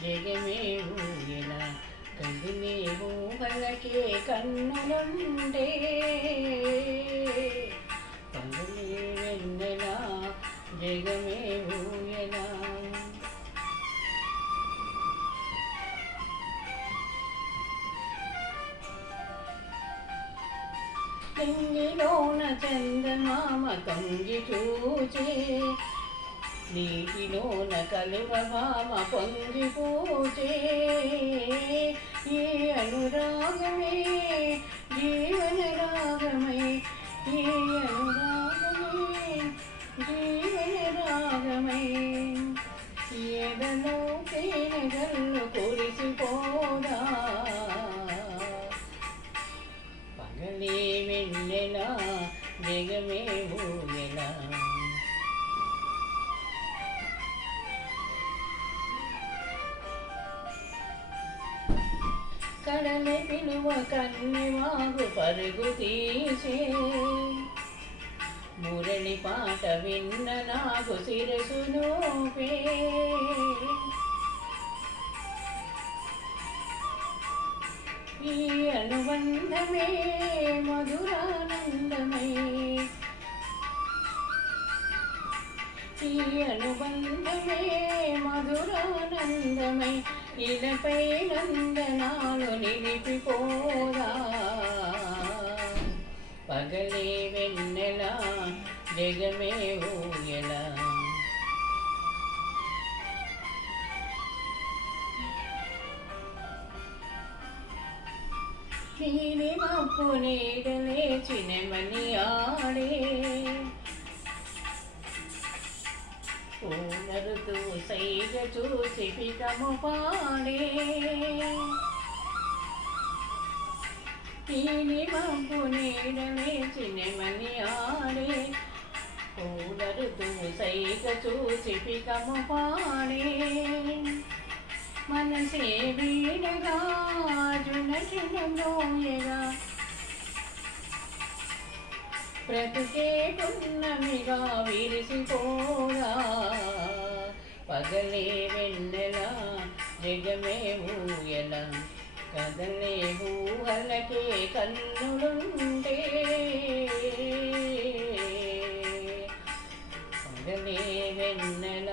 జగమే ఊయల కదిలే ఊహలకే కన్నులుండే పగలే వెన్నెల జగమే ఊయల నింగిలోన చందమామ కొంగి చూచే నీటిలోన కలువ భామ పొంగి పూచే ఈ అనురాగమే జీవన రాగమై ఈ అనురాగమే జీవన రాగమై ఎదలో తేనెగల్లు కురిసిపోదా పగలే వెన్నెల జగమే ఊయల కడలి పిలువ కన్నెవాగు పరుగు తీసే మురళి పాట విన్న నాకు శిరసు నోపే ఈ అనుబంధమే మధురానందమై ఈ అనుబంధమే మధురానందమై ఇలపై నందనాలు నిలిపిపోదా పగలే వెన్నెల జగమే ఊయల నీలి మప్పు నీడలే చినమని ఆడే పూనరుతూ సైగ చూసి పికము పాడే నీలి మప్పు నీడలే చినమని ఆడే పూనరుతూ సైగ చూసి పికము పాడే మనసే వీడగా జునచునోయగా బ్రతుకే పున్నమిగా విరిసిపోగా పగలే వెన్నెల జగమే ఊయల కదలే ఊహలకే కన్నులుంటే పగలే వెన్నెల